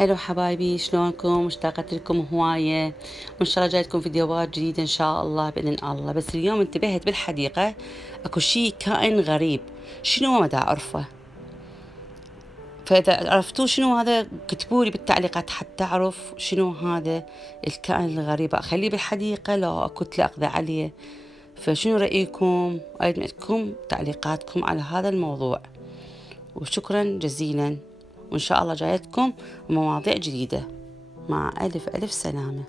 هلو حبايبي، شلونكم؟ مشتاقة لكم هواية، وإن شاء الله جايتكم فيديوهات جديدة إن شاء الله بإذن الله. بس اليوم انتبهت بالحديقة أكو شي كائن غريب. شنو هو؟ ما دا أعرفه، فإذا عرفتوا شنو هذا كتبولي بالتعليقات حتى أعرف شنو هذا الكائن الغريب. أخليه بالحديقة لو أكو أقضي عليه؟ فشنو رأيكم؟ أريد منكم تعليقاتكم على هذا الموضوع، وشكرا جزيلا. وإن شاء الله جايتكم مواضيع جديدة. مع ألف ألف سلامة.